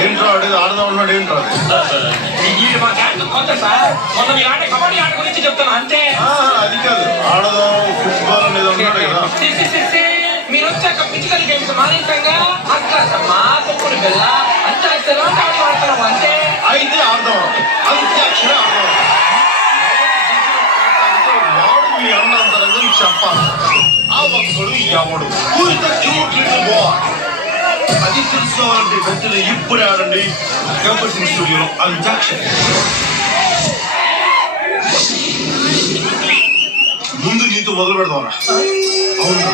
ఏంట్రా అడిగి ఆడదా ఉన్నాడు ఏంట్రా మా క్యాంప్ కొత్త సార్. మొన్న మీరు ఆడే కబడ్డీ ఆట గురించి చెప్తాను అంతే. అది కాదు ఆడదాం ఫుట్బాల్ అనేది ఉన్నాడు కదా. మీరు వచ్చాక ఫిజికల్ గేమ్స్ మానేసంగా మా తొక్కుడు పిల్ల అంత్యాక్షరం ఆడతాం అంతే. అయితే ఆడదాం అంత్యాక్షరం ఆడదాం. వాడు మీ అన్నంతరంగా చెప్పాలి. ఆ ఒక్కడు ఎవడు అది తెలుసుకోవాలంటే వెంటనే ఇప్పుడే ఆడండి గబ్బర్ సింగ్ స్టూడియోలో అంత్యాక్షరి. ముందు నీతో మొదలు పెడదాం. అవును